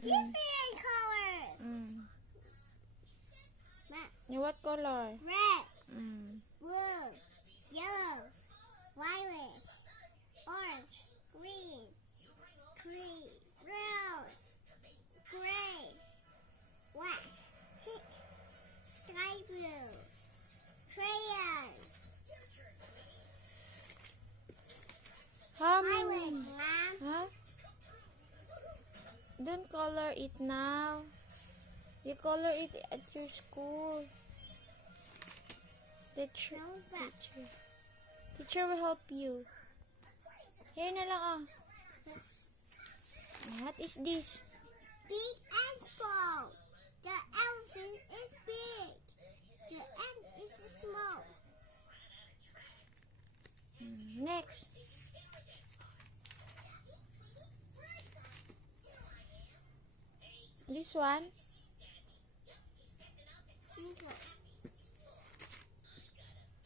Different colors. What color? Red, blue, yellow, violet, orange, green, rose, gray, black, pink, sky blue, crayon. How Violet, many? Mom. Huh? Don't color it now. You color it at your school. Teacher will help you. Here na lang, oh. What is this? Big and small. The elephant is big. The ant is small. Next. This one?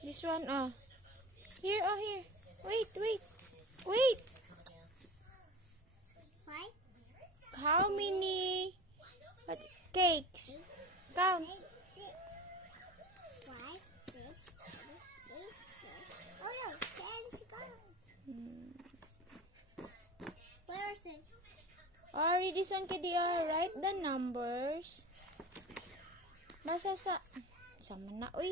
This one, oh. Here, oh, here. Wait. Why? How many cakes? Count. 6, 5, 6, 7, 8, 9. Oh no, 10's gone. Where is it? Oh, read this one, Kadia. Write the numbers. Basa sa... Sama na, uy.